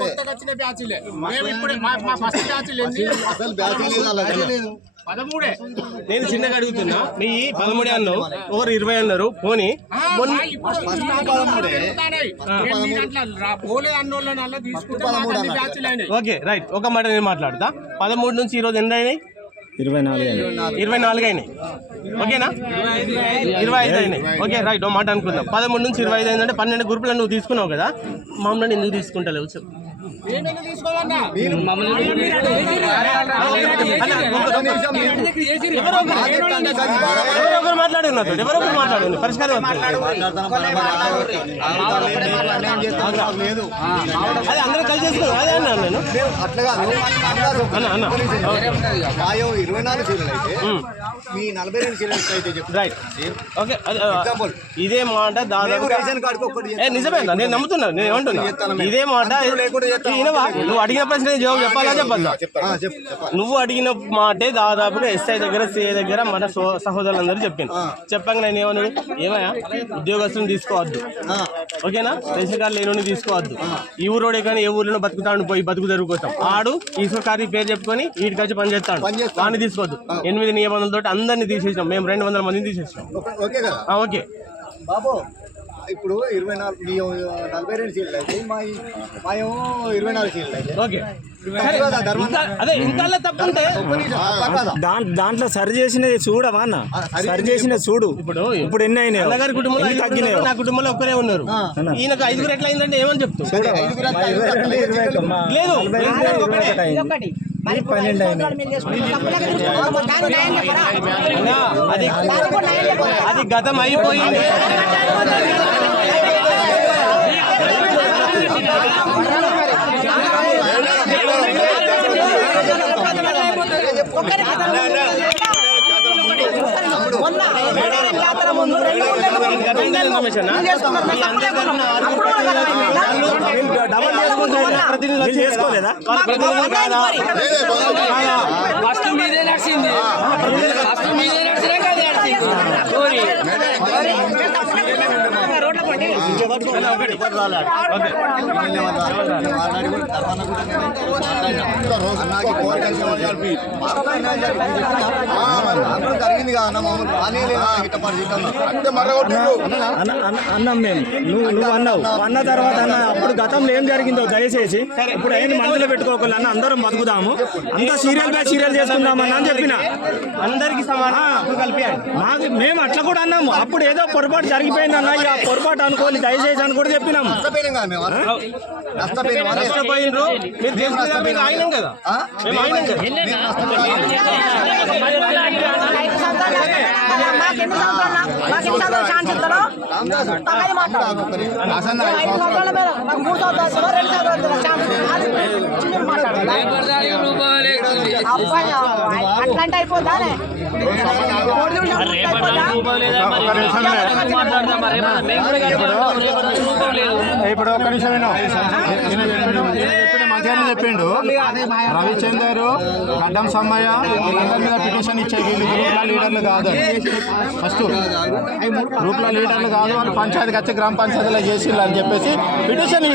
కొత్తగా వచ్చిన బ్యాచ్లే మేము ఇప్పుడు మా ఫస్ట్ బ్యాచ్ లేదు 13. నేను చిన్నగా అడుగుతున్నా, మీ 13 అన్నావు, ఒకరు 20 అన్నారు. పోనీ ఓకే రైట్, ఒక మాట నేను మాట్లాడతా. 13 నుంచి ఈరోజు ఎన్ని అయినాయి? 24 అయినాయి. ఓకేనా? 25 అయినాయి. ఓకే రైట్, ఒక మాట అనుకుందాం. 13 నుంచి 25 అయిందంటే 12 గ్రూపులను నువ్వు తీసుకున్నావు కదా, మమ్మల్ని ఎందుకు తీసుకుంటలేవు చెప్పు. ఎవరొకరు మాట్లాడున్నారు, ఎవరొకరు మాట్లాడు, పరిష్కారం అదే అందరూ కలిసి చేసుకున్నాను. అదే అన్నా నేను అన్న 24 సీరియల్ అయితే మీ 42 సీరియల్స్ అయితే రైట్. ఓకే, ఇదే మాట దాదాపు నిజమే, నేను నమ్ముతున్నా. నేను ఏమంటున్నా, ఇదే మాట నువ్వు అడిగిన ప్రశ్న జవాబు చెప్పాలా చెప్పద్దా? నువ్వు అడిగిన మాటే దాదాపుగా ఎస్ఐ దగ్గర, సిఐ దగ్గర మన సహోదరులందరూ చెప్పింది. చెప్పాక నేను ఏమయ్యా ఉద్యోగస్తులను తీసుకోవద్దు, ఓకేనా? రేషన్ కార్డు లేని తీసుకోవద్దు. ఈ ఊరోడే కానీ ఏ ఊరిలో బతుకుతాడు, పోయి బతుకు జరుగుతాం. ఆడు ఈశ్వరకారి పేరు చెప్పుకొని వీటికి వచ్చి పని చేస్తాడు, వాడిని తీసుకోవద్దు. 8 నియమనలతో అందరినీ తీసేసినాం మేము, 200 మందిని తీసేసినాం. ఓకే బాబు, ఇప్పుడు 42 సీట్లు అయితే మాయేమో 24 సీట్లు అయితే ఓకే. అదే ఇంకా తప్పుంటే దాంట్లో సరి చేసినది చూడవా అన్న, సరి చేసిన చూడు. ఇప్పుడు ఎన్ని అయినాయి? అన్నగారి కుటుంబంలో తగ్గినాయి, నా కుటుంబంలో ఒక్కరే ఉన్నారు. ఈయనకు 5 ఎట్లా అయిందంటే ఏమని చెప్తావు? లేదు, అది గతం అయిపోయింది. చేసుకోలేదా? ఫస్ట్ మీదే నడిచింది, ఫస్ట్ మీదే నడిచినా కదా జరిగింది అన్నాం మేము. నువ్వు అన్నావు, అన్న తర్వాత అన్న అప్పుడు గతంలో ఏం జరిగిందో దయచేసి ఇప్పుడు ఏంటి మనసులో పెట్టుకోకూడదు అన్న, అందరం బతుకుదాము, అంతా సీరియల్ చేసుకుందామన్నా అని చెప్పిన. అందరికి మాకు మేము అట్లా కూడా అన్నాము. అప్పుడు ఏదో పొరపాటు జరిగిపోయింది అన్న, ఇక పొరపాటు అనుకోని దయచేసి అని కూడా చెప్పినాము. అట్లాంటి అయిపోదా? ఇప్పుడు ఒక్క నిమిషం మంచిగానే చెప్పిండు. రవిచందర్, గడ్డం సమ్మయ్య వీళ్ళందరి మీద పిటిషన్ ఇచ్చే, వీళ్ళు గ్రూప్ల లీడర్లు కాదు. ఫస్ట్ గ్రూప్ల లీడర్లు కాదు, వాళ్ళు పంచాయతీకి వచ్చి గ్రామ పంచాయతీలో చేసిళ్ళు అని చెప్పేసి పిటిషన్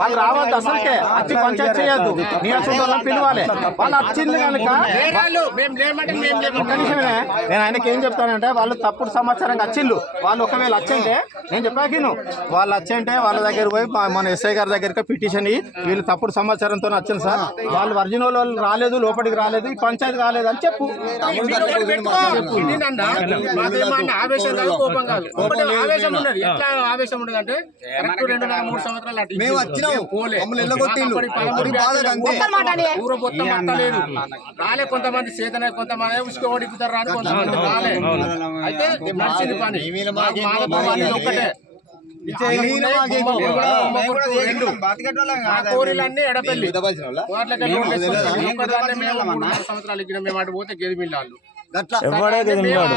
వాళ్ళు రావద్దు, అసలుకే వచ్చి పంచాయతీ చేయొద్దు, నియోజకవర్గం పిలవాలి. వాళ్ళు వచ్చింది కనుక నేను ఆయనకి ఏం చెప్తానంటే, వాళ్ళు తప్పుడు సమాచారం వచ్చిండు. వాళ్ళు ఒకవేళ వచ్చింటే నేను చెప్పాను, వాళ్ళు వచ్చింటే వాళ్ళ దగ్గర పోయి మన ఎస్ఐ గారి దగ్గరికి పిటిషన్ వీళ్ళు తప్పుడు సమాచారంతో వచ్చింది సార్, వాళ్ళు ఒరిజినల్ వాళ్ళు రాలేదు, లోపలికి రాలేదు, ఈ పంచాయతీ రాలేదు అని చెప్పు. ఆవేశం ఉండదు అంటే 2-3 సంవత్సరాలు రాలే. కొంతమంది చేతనే, కొంతమంది ఉసుక ఓడిపుతారు రాదు, కొంతమంది రాలే. అయితే నడిచింది పని ఒక్కటే. కోరిలన్నీ ఎడపల్లి సంవత్సరాలు ఇచ్చిన మేము అటు పోతే గేది మిల్లాళ్ళు.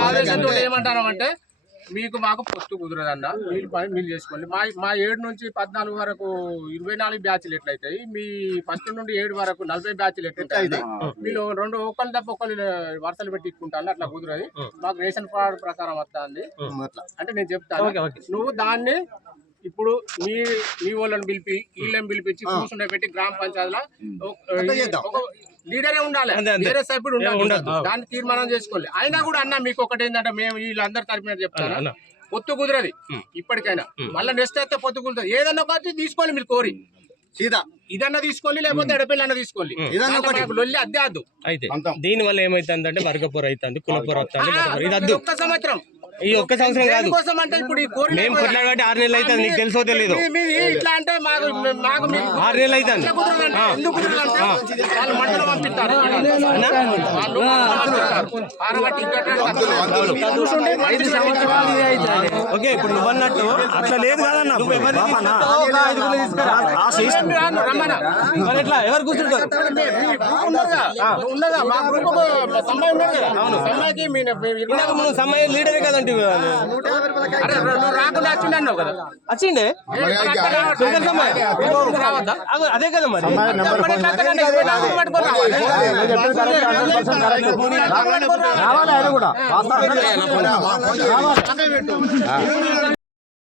ఆవేశంతో ఏమంటారంటే మీకు మాకు పొత్తు కుదరదన్న మీరు పని మీరు చేసుకోండి. మా 7 నుంచి 14 వరకు 24 బ్యాచ్లు ఎట్లయితాయి, మీ ఫస్ట్ నుండి 7 వరకు 40 బ్యాచ్లు ఎట్లయితాయి. మీరు రెండు ఒకళ్ళు తప్ప ఒకళ్ళు వరుసలు పెట్టి ఇచ్చుకుంటాను, అట్లా కుదరదు. మాకు రేషన్ కార్డు ప్రకారం వస్తుంది అంటే నేను చెప్తాను. నువ్వు దాన్ని ఇప్పుడు మీ వాళ్ళని పిలిపి వీళ్ళని పిలిపించి కూర్చుండే పెట్టి గ్రామ పంచాయతీలో లీడరే ఉండాలి, వేరే సభ్యుడు ఉండాలి, దాన్ని తీర్మానం చేసుకోవాలి. అయినా కూడా అన్న మీకు ఒకటి ఏంటంటే మేము వీళ్ళందరి తరపున చెప్తాను, పొత్తు కుదరది ఇప్పటికైనా. మళ్ళీ నెక్స్ట్ అయితే పొత్తు కుదరదు. ఏదన్నా ఒకటి తీసుకోవాలి మీరు కోరి, సీదా ఇదన్నా తీసుకోండి, లేకపోతే ఎడపిల్లి అన్న తీసుకోండి. లొల్లి అద్దే అద్దు. అయితే దీని వల్ల ఏమైతుందంటే వర్గపూర అవుతుంది, కులపూర అవుతుంది. ఇది అద్దు. ఒక్క సంవత్సరం ఈ ఒక్క సంవత్సరం కాదు, కోసం అంటే ఇప్పుడు మేము కొట్లాడబట్టి 6 నెలలు అవుతుంది. నీకు తెలుసో తెలియదు, ఇట్లా అంటే మాకు 6 నెలలు అవుతుంది. ఎందుకు కుదరదంటే వాళ్ళు మంటలు పంపిస్తారు, ఓకే. ఇప్పుడు నువ్వు అన్నట్టు అట్లా లేదు కాదన్న. మరి ఎట్లా ఎవరు కూర్చుంటారు? ఉన్నదా మా గ్రూప్ సమ్మాయి ఉన్నది కదా, సమ్మాయికి నువ్వు సమ్మాయి లీడరే కదంటే రాకుండా వచ్చిండి అన్నావు కదా. వచ్చిండే రావద్దా? అదే కదా మరి. రావాలి ఆయన కూడా